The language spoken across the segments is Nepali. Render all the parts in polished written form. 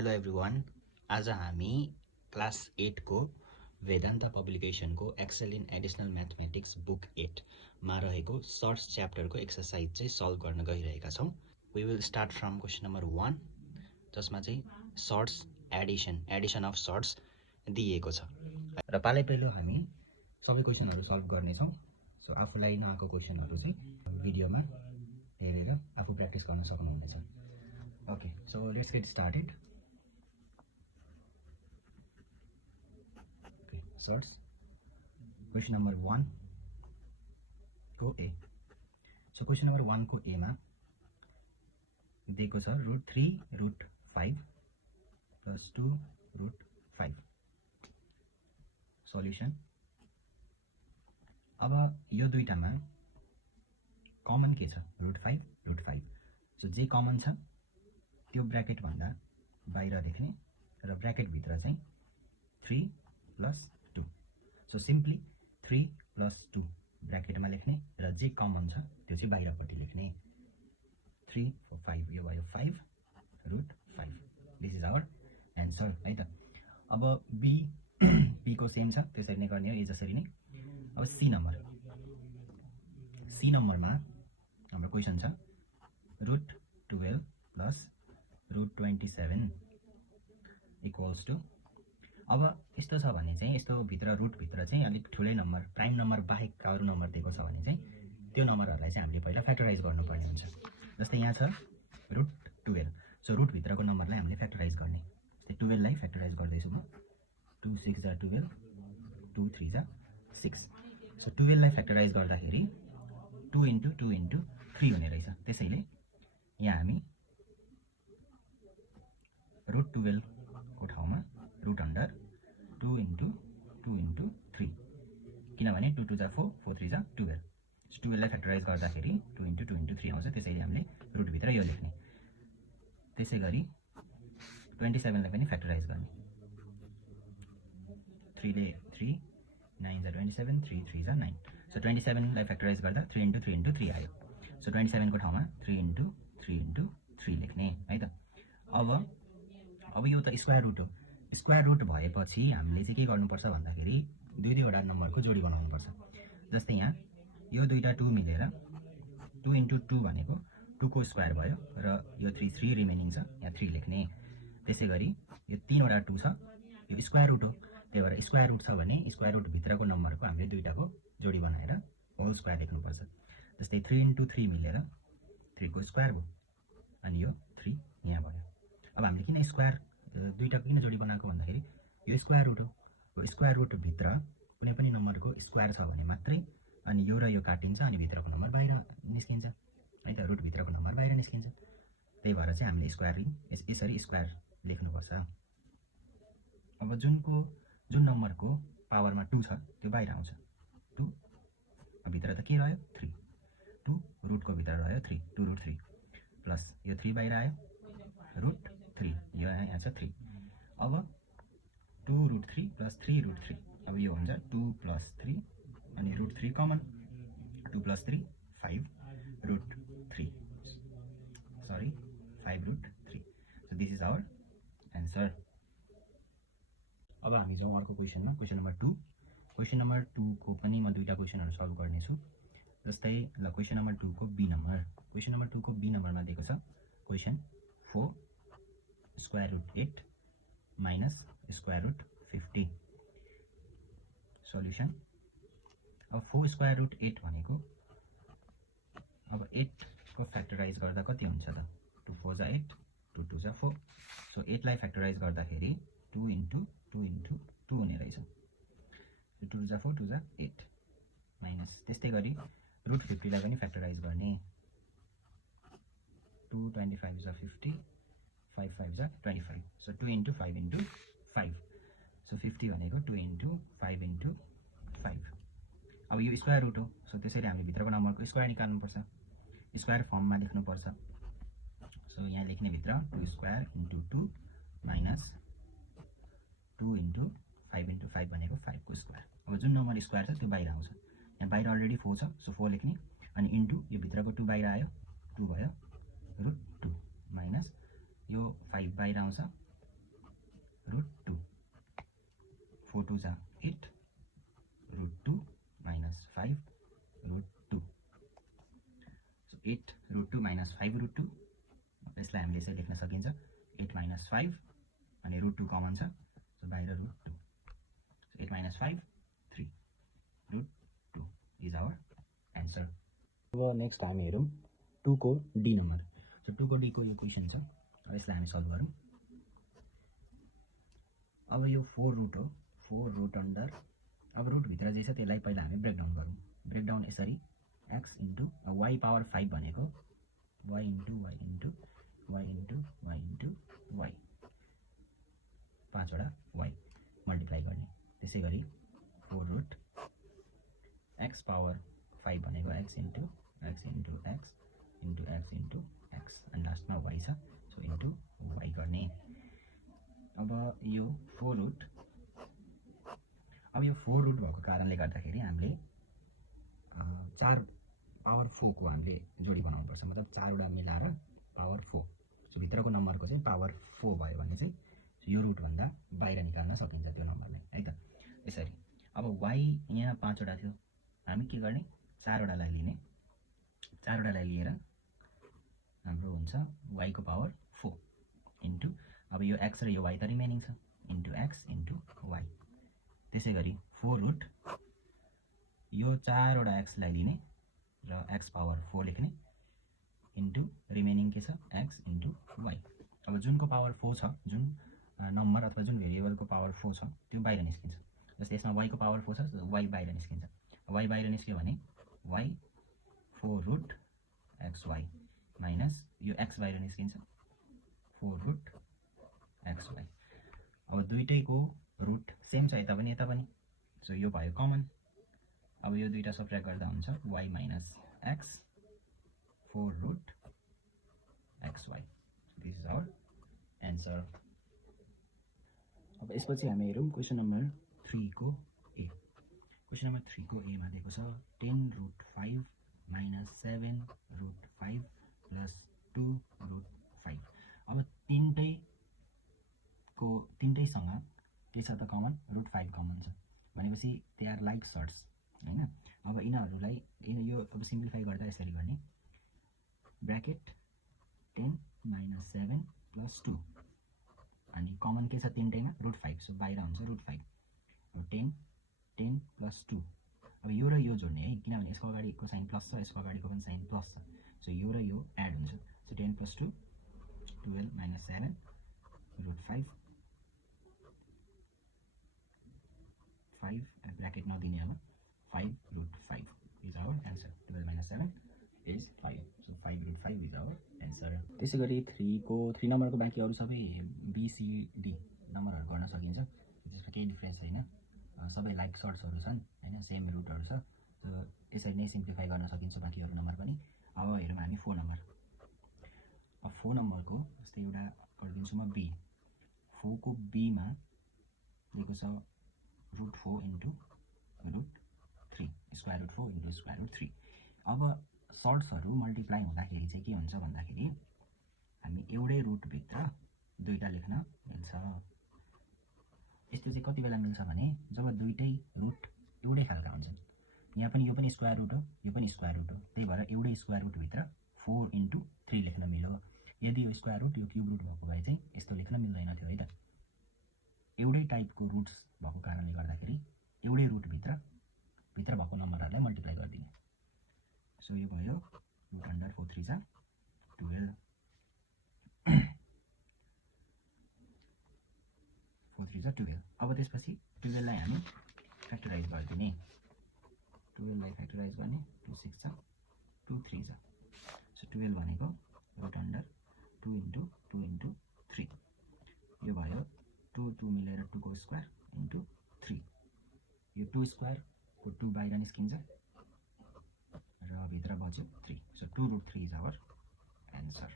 Hello everyone. आज हामी क्लास 8 को वेदान्त पब्लिकेशन को excel in additional mathematics book 8 मा रहेको सर्ट्स च्याप्टर को एक्सरसाइज चाहिँ सल्भ गर्न गइरहेका छौं। We will start from question number 1 जसमा चाहिँ सर्ट्स एडिसन अफ सर्ट्स दिएको छ र पालै पहिलो हामी सबै क्वेशनहरु सल्भ गर्ने छौं। सो आफुलाई नआएको क्वेशनहरु चाहिँ भिडियोमा हेरेर आफु प्र्याक्टिस गर्न सक्नुहुनेछ। Okay, so let's get started. Sorts question number 1 को A। So question number 1 को A मा दिएको छ √3√5 plus 2√5 सल्युसन। अब यो दुईटामा कमन के छ √5 सो जे कमन छ त्यो ब्र्याकेट भन्दा बाहिर लेख्ने र ब्र्याकेट भित्र चाहिँ 3 plus 2 सो सिम्पली 3 plus 2 ब्र्याकेटमा लेख्ने र जे कमन छ त्यो चाहिँ बाहिरपट्टि लेख्ने। 3 4 5 यो भयो 5√5। दिस इज आवर एन्सर है त। अब बी को सेम छ त्यसरी नै गर्ने हो ए जसरी नै। अब सी नम्बरमा हाम्रो क्वेशन छ √12 plus √27 इक्वल्स टु। अब यस्तो छ भने चाहिँ यस्तो भित्र रुट भित्र चाहिँ अलिक ठुलै नम्बर प्राइम नम्बर बाहेक अरु नम्बर दिएको छ भने चाहिँ त्यो नम्बरहरुलाई चाहिँ हामीले पहिला फ्याक्टराइज गर्नुपर्ने हुन्छ। जस्तै यहाँ छ √12 सो रुट भित्रको नम्बरलाई हामीले फ्याक्टराइज गर्ने। जस्तै 12 लाई फ्याक्टराइज गर्दै छु म। 2 6 जा 12 2 3 जा 6 सो 12 लाई फ्याक्टराइज गर्दाखेरि 2 * 2 * 3 हुने रहेछ। त्यसैले यहाँ हामी √12 को ठाउँमा रुट अन्डर 2 * 2 * 3 किनभने 2 2 जा 4 4 3 जा 12 सो 12 लाई फ्याक्टराइज गर्दाखेरि 2 * 2 * 3 आउँछ। त्यसैले हामीले रुट भित्र यो लेख्ने। त्यसैगरी 27 लाई पनि फ्याक्टराइज गर्ने। 3 ले 3 9 जा 27 3 3 जा 9 सो 27 लाई फ्याक्टराइज गर्दा 3 * 3 * 3 आयो। सो 27 को ठाउँमा 3 * 3 * 3 लेख्ने है त। अब यो त स्क्वायर रुट हो। स्क्वायर रुट भएपछि हामीले चाहिँ के गर्नुपर्छ भन्दाखेरि दुईवटा नम्बरको जोडी बनाउनुपर्छ। जस्तै यहाँ यो दुईटा 2 मिलेर 2 * 2 भनेको 2 को स्क्वायर भयो र यो 3 रिमेनिङ छ यहाँ 3 लेख्ने। त्यसैगरी यो तीनवटा 2 छ यो स्क्वायर रुट हो। त्यही भएर स्क्वायर रुट छ भने स्क्वायर रुट भित्रको नम्बरको हामीले दुईटाको जोडी बनाएर होल स्क्वायर लेख्नुपर्छ। जस्तै 3 * 3 मिलेर 3 को स्क्वायर भयो अनि यो 3 यहाँ भयो। अब हामीले किन स्क्वायर दुईटाको किन जोडी बनाएको भन्दाखेरि यो स्क्वायर रुट हो। स्क्वायर रुट भित्र कुनै पनि नम्बरको स्क्वायर छ भने मात्रै अनि यो र यो काटिन्छ अनि भित्रको नम्बर बाहिर निस्किन्छ है त। रुट भित्रको नम्बर बाहिर निस्किन्छ। त्यही भएर चाहिँ हामीले यसरी स्क्वायर लेख्नुपर्छ। अब जुन नम्बरको पावरमा 2 छ त्यो बाहिर आउँछ 2 भित्र त के रह्यो 3 2 रुटको भित्र रह्यो 3 2√3 प्लस यो 3 बाहिर आयो √3 यो यहाँ छ 3। अब 2√3 प्लस 3√3 अब यो हुन्छ 2 + 3 अनि √3 common 2 + 3 5√3 sorry 5√3 so this is our answer. अब हामी जाउँ अर्को क्वेशनमा क्वेशन नम्बर 2। क्वेशन नम्बर 2 को पनि म दुईटा क्वेशनहरु सल्भ गर्ने छु। जस्तै ल क्वेशन नम्बर 2 को बी नम्बर। क्वेशन नम्बर 2 को बी नम्बरमा दिएको छ क्वेशन 4 √8 minus √50 सल्युसन। अब 4 √8 भनेको अब 8 को फ्याक्टराइज गर्दा कति हुन्छ त 2 4 जा 8 2 2 जा 4 सो 8 लाई फ्याक्टराइज गर्दाखेरि 2 * 2 * 2 हुने रहेछ। 2 जा 4 2 जा 8 माइनस त्यस्तै गरी √50 लाई पनि फ्याक्टराइज गर्ने 2 25 जा 50 5 5 जा 25 सो 2 * 5 * 5 सो 50 भनेको 2 * 5 * 5। अब यो स्क्वायर रुट हो सो त्यसैले हामीले भित्रको नम्बरको स्क्वायर निकाल्नुपर्छ। स्क्वायर फर्ममा लेख्नुपर्छ। सो यहाँ लेख्ने भित्र 2 स्क्वायर * 2 माइनस 2 * 5 * 5 भनेको 5 को स्क्वायर। अब जुन नम्बर स्क्वायर छ त्यो बाहिर आउँछ। यहाँ बाहिर अलरेडी 4 छ सो 4 लेख्ने अनि इन्टु यो भित्रको 2 बाहिर आयो 2 भयो √2 माइनस यो 5 बाहिर आउँछ √2, 4 2s are 8, √2 minus 5 √2. So 8 √2 minus 5 √2, यसलाई हामीले यसरी लेख्न सकिन्छ 8 minus 5 अनि √2 कमन छ, सो बाहिर √2. So 8 minus 5 3 √2 is our answer. अब नेक्स्ट हामी हेरौँ 2 को डी नम्बर. सो 2 को डी को यो क्वेसन छ, अब यसलाई हामी सल्भ गरौँ. अब यो 4 रुट हो, 4 रुट अन्डर, अब रुटभित्र जे छ त्यसलाई पहिला हामी ब्रेकडाउन गरौँ. ब्रेकडाउन यसरी x इन्टु y पावर 5 भनेको y into y into y into y into y, 5 वटा y मल्टिप्लाई गर्ने. त्यसै गरी 4 रुट x पावर 5 भनेको x into x into x into x into x अनि लास्टमा y छ, सो इन्टु y गर्ने. अब यो 4 रुट, अब यो 4 रुट भएको कारणले गर्दाखेरि हामीले 4 पावर 4 को हामीले जोडी बनाउनुपर्छ, मतलब 4 वटा मिलाएर पावर 4. सो भित्रको नम्बरको चाहिँ पावर 4 भयो भने चाहिँ यो रुटभन्दा बाहिर निकाल्न सकिन्छ त्यो नम्बरलाई, है त. यसरी अब y यहाँ 5 वटा थियो, हामी के गर्ने 4 वटालाई लिने, 4 वटालाई लिएर हाम्रो हुन्छ y को पावर 4 इन्टु, अब यो x र यो y त रिमेनिङ छ, इन्टु x इन्टु y. त्यसै गरी 4 रुट यो 4 वटा x लाई लिने र x पावर 4 लेख्ने इन्टु रिमेनिङ के छ x इन्टु y. अब जुनको पावर 4 छ, जुन नम्बर अथवा जुन भेरिएबलको पावर 4 छ त्यो बाहिर निस्किन्छ. जस्तै यसमा y को पावर 4 छ, y बाहिर निस्किन्छ. y बाहिर निस्क्यो भने y 4 रुट xy माइनस यो x बाहिर निस्किन्छ 4 रुट xy. अब दुईटैको रुट सेम छ, यता पनि यता पनि, सो यो भयो कमन. अब यो दुईटा सबट्र्याक्ट गर्दा हुन्छ y minus x 4 root xy. This is our answer. अब यसपछि हामी हेरौँ क्वेसन नम्बर 3 को ए. क्वेसन नम्बर 3 को ए मा दिएको छ 10 root 5 minus 7 root 5 plus 2 root 5. अब तिनटैसँग के छ त कमन, रुट 5 कमन छ भनेपछि दे आर लाइक सर्ट्स, हैन. अब यिनीहरूलाई यो अब सिम्प्लिफाई गर्दा यसरी गर्ने, ब्र्याकेट 10 माइनस 7 प्लस 2 अनि कमन के छ तिनटैमा रुट 5, सो बाहिर हुन्छ रुट 5. अब 10 प्लस 2, अब यो र यो जोड्ने है, किनभने यसको अगाडिको साइन प्लस छ, यसको अगाडिको पनि साइन प्लस छ, सो यो र यो एड हुन्छ. So 10 plus 2 12 minus 7 root 5 bracket नदिने, अब 5 root 5 is our answer. 12 minus 7 is 5, so 5 root 5 is our answer. त्यसै गरी 3 नम्बरको बाँकी अरू सबै BCD नम्बरहरू गर्न सकिन्छ, त्यसमा केही डिफ्रेन्स छैन, सबै लाइक सर्ट्सहरू छन्, हैन, सेम रुटहरू छ. सो यसरी नै सिम्प्लिफाई गर्न सकिन्छ बाँकी अरू नम्बर पनि. अब हेरौँ हामी 4 नम्बर. अब 4 नम्बरको जस्तै एउटा गरिदिन्छु म B. 4 को B मा दिएको छ root 4 into root 3, square root 4 into square root 3. अब सर्ट्सहरू मल्टिप्लाई हुँदाखेरि चाहिँ के हुन्छ भन्दाखेरि हामी एउटै रुटभित्र दुईटा लेख्न मिल्छ. यस्तो चाहिँ कति बेला मिल्छ भने जब दुईटै रुट एउटै खालका हुन्छन्. यहाँ पनि यो पनि स्क्वायर रुट हो, यो पनि स्क्वायर रुट हो, त्यही भएर एउटै स्क्वायर रुटभित्र 4 इन्टु 3 लेख्न मिल्यो. यदि यो स्क्वायर रुट यो क्युब रुट भएको भए चाहिँ यस्तो लेख्न मिल्दैन थियो, है त. एउटै टाइपको रुट्स भएको कारणले गर्दाखेरि एउटै रुटभित्र भएको नम्बरहरूलाई मल्टिप्लाई गरिदिने. सो यो भयो रुट अन्डर 4 3 जा 12 4 3 जा 12. अब त्यसपछि 12 लाई हामी फ्याक्टराइज गरिदिने, 12 लाई फ्याक्टराइज गर्ने 2 6 जा 2 3 जा. सो 12 भनेको रुट अन्डर 2 इन्टु 2 इन्टु 3, यो भयो 2 मिलेर 2 को स्क्वायर इन्टु 3. यो 2 स्क्वायर को 2 बाहिर निस्किन्छ र भित्र बच्यो 3, so 2 root 3 is our answer.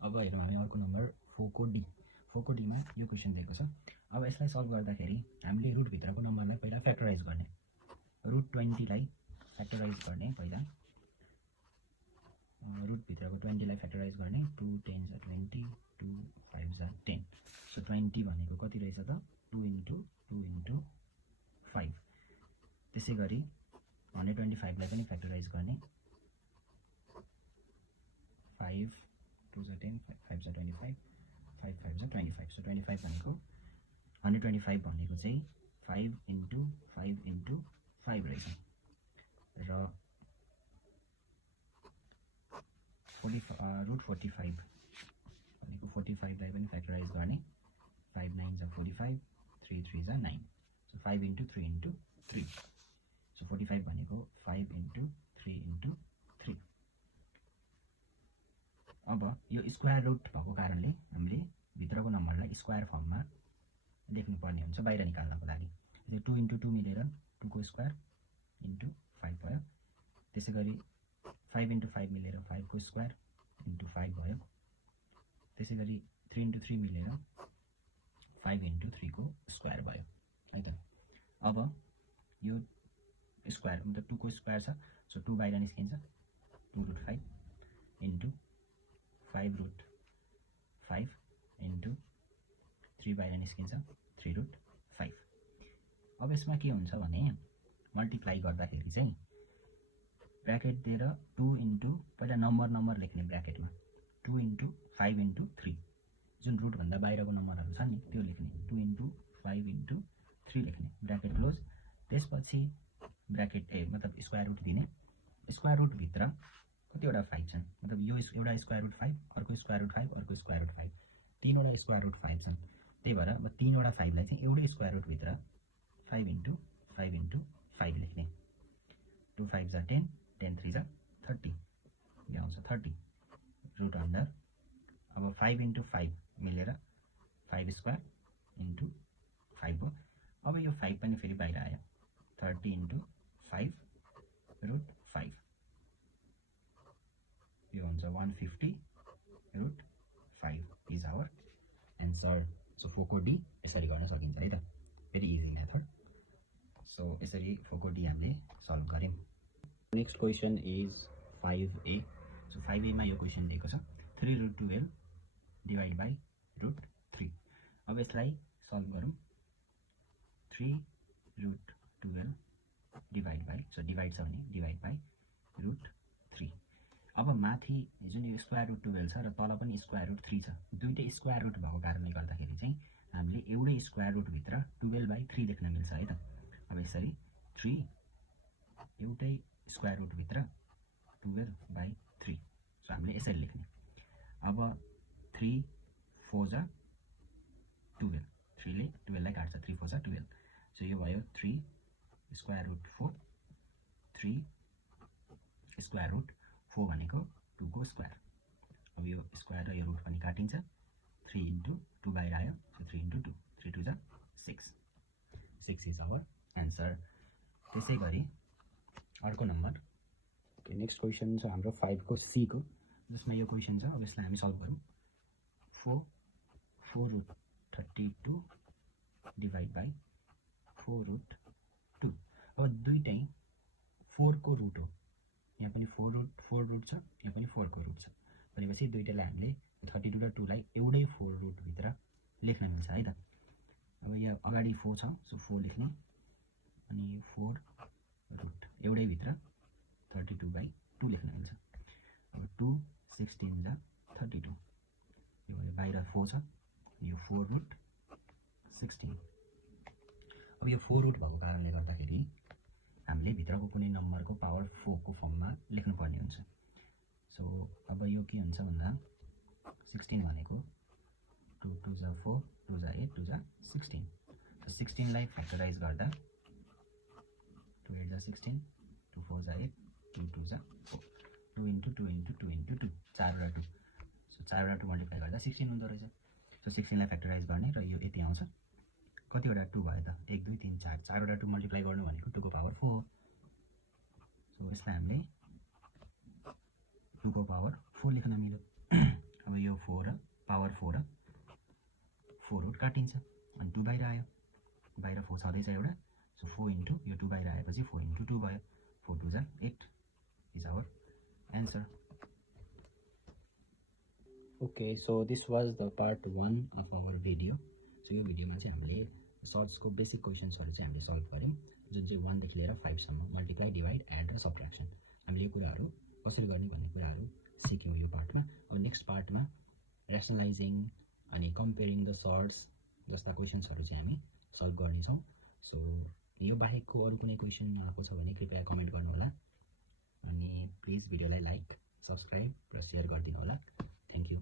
अब हेरौँ हामी अर्को नम्बर 4 को डी. 4 को डीमा यो क्वेसन दिएको छ. अब यसलाई सल्भ गर्दाखेरि हामीले रुटभित्रको नम्बरलाई पहिला फ्याक्टराइज गर्ने, रुट 20 लाई फ्याक्टराइज गर्ने पहिला, रुटभित्रको 20 लाई फ्याक्टराइज गर्ने 2 10 जा 20 2 5 जा 10. 20 भनेको कति रहेछ त 2 into 5 त्यसै गरी 125 लाई पनि फ्याक्टराइज गर्ने 5 2 जा 10 5 जा 25 5 5 जा 25 so 25 भनेको 125 भनेको चाहिँ 5 into 5 into 5 रहेछ र root 45 भनेको 45 लाई पनि फ्याक्टराइज गर्ने 5 9 जा 45 3 3 जा 9 so 5 into 3 into 3 so 45 भनेको 5 into 3 into 3 अब यो स्क्वायर रुट भएको कारणले हामीले भित्रको नम्बरलाई स्क्वायर फर्ममा लेख्नु पर्ने हुन्छ बाहिर निकाल्नको लागि 2 into 2 मिलेर 2 को स्क्वायर into 5 भयो त्यसै गरी 5 into 5 मिलेर 5 को स्क्वायर into 5 भयो त्यसै गरी 3 into 3 मिलेर 5 into 3 को स्क्वायर भयो है त अब यो स्क्वायर मतलब 2 को स्क्वायर छ सो 2 बाहिर निस्किन्छ 2 root 5 into 5 root 5 into 3 बाहिर निस्किन्छ 3 root 5 अब यसमा के हुन्छ भने मल्टिप्लाई गर्दाखेरि चाहिँ ब्र्याकेट दिएर 2 into पहिला नम्बर लेख्ने ब्र्याकेटमा 2 into 5 into 3 जुन रुट भन्दा बाहिरको नम्बरहरु छन् नि त्यो लेख्ने 2 into 5 into 3 लेख्ने ब्र्याकेट क्लोज त्यसपछि ब्र्याकेट मतलब स्क्वायर रुट दिने स्क्वायर रुट भित्र कतिवटा 5 छन् मतलब यो एउटा स्क्वायर रुट 5 अर्को स्क्वायर रुट 5 अर्को स्क्वायर रुट 5 तीनवटा स्क्वायर रुट 5 छन् त्यही भएर अब तीनवटा 5 लाई चाहिँ एउटै स्क्वायर रुट भित्र 5 into 5 into 5 लेख्ने 2 5 जा 10 10 3 जा 30 यो आउँछ 30 रुट अन्डर अब 5 into 5 मिलेर 5 स्क्वायर into 5 हो अब यो 5 पनि फेरि बाहिर आयो 30 into 5 root 5 यो हुन्छ 150 root 5 is our answer so फोको D यसरी गर्न सकिन्छ है त भेरी इजी मेथड सो यसरी फोको डी हामीले सल्भ गर्यौं next question is 5a so 5a मा यो क्वेशन दिएको छ 3 root 12 डिवाइड बाइ root 3 अब यसलाई सल्भ गरौँ 3 root 12 divide by so divide छ भने डिवाइड बाइ root 3 अब माथि जुन यो स्क्वायर रुट 12 छ र तल पनि स्क्वायर रुट 3 छ दुईटै स्क्वायर रुट भएको कारणले गर्दाखेरि चाहिँ हामीले एउटै स्क्वायर रुट भित्र 12/3 लेख्न मिल्छ है त अब यसरी 3 एउटै स्क्वायर रुट भित्र 12/3 सो हामीले यसरी लेख्ने अब 3 4 जा 12 3 ले 12 लाई काट्छ 3 4 जा 12 सो यो भयो 3 स्क्वायर रुट 4 3 स्क्वायर रुट 4 भनेको 2 को स्क्वायर अब यो स्क्वायर र यो रुट पनि काटिन्छ 3 into 2 बाहिर आयो 3 into 2 3 2 जा 6 6 इज आवर आन्सर त्यसै गरी अर्को नम्बर ओके नेक्स्ट क्वेशन छ हाम्रो 5 को सी को जसमा यो क्वेशन छ अब यसलाई हामी सल्भ गरौँ 4 root 32 डिवाइड बाइ 4 root 2 अब दुईटै 4 को रुट हो यहाँ पनि 4 root छ यहाँ पनि 4 को रुट छ भनेपछि दुईटैलाई हामीले 32 र 2 लाई एउटै 4 रुट भित्र लेख्न मिल्छ है त अब यहाँ अगाडि 4 छ सो 4 लेख्ने अनि 4 रुट एउटै भित्र 32/2 लेख्न मिल्छ अब 2 16 जा 32 यो भने बाहिर 4 छ यो 4 रुट 16 अब यो 4 रुट भएको कारणले गर्दाखेरि हामीले भित्रको कुनै नम्बरको पावर 4 को फर्ममा लेख्नु पर्ने हुन्छ सो अब यो के हुन्छ भन्दा 16 भनेको 2 2 जा 4 2 जा 8 2 जा 16 so 16 लाई फ्याक्टराइज गर्दा 2 8 जा 16 2 4 जा 8 2 2 जा 4 2 into 2 into 2 into 2 4 र 2 सो 4 र 2 मल्टिप्लाई गर्दा 16 हुँदो रहेछ सो 16 लाई फ्याक्टराइज गर्ने र यो यति आउँछ कतिवटा 2 भयो त 1 2 3 4 4 वटा 2 मल्टिप्लाई गर्नु भनेको 2 को पावर 4 सो यसलाई हामीले 2 को पावर 4 लेख्न मिल्यो अब यो 4 र पावर 4 र 4 रुट काटिन्छ अनि 2 बाहिर आयो बाहिर 4 छँदैछ एउटा सो 4 into यो 2 बाहिर आएपछि 4 into 2 भयो 4 2 जा 8 is our answer okay so this was the part 1 of our video so यो भिडियोमा चाहिँ हामीले सर्ट्सको बेसिक क्वेसन्सहरू चाहिँ हामीले सल्भ गऱ्यौँ, जुन चाहिँ 1 देखि लिएर 5 सम्म, मल्टिप्लाई, डिभाइड, एड र सब्ट्र्याक्सन। हामीले यो कुराहरू कसरी गर्ने भन्ने कुराहरू सिक्यौँ यो पार्टमा। अब नेक्स्ट पार्टमा रेसनलाइजिङ अनि कम्पेयरिङ द सर्ट्स जस्ता क्वेसन्सहरू चाहिँ हामी सल्भ गर्नेछौँ। सो यो बाहेकको अरू कुनै क्वेसन आएको छ भने कृपया कमेन्ट गर्नुहोला अनि प्लिज भिडियोलाई लाइक, सब्सक्राइब र सेयर गरिदिनु होला। Thank you.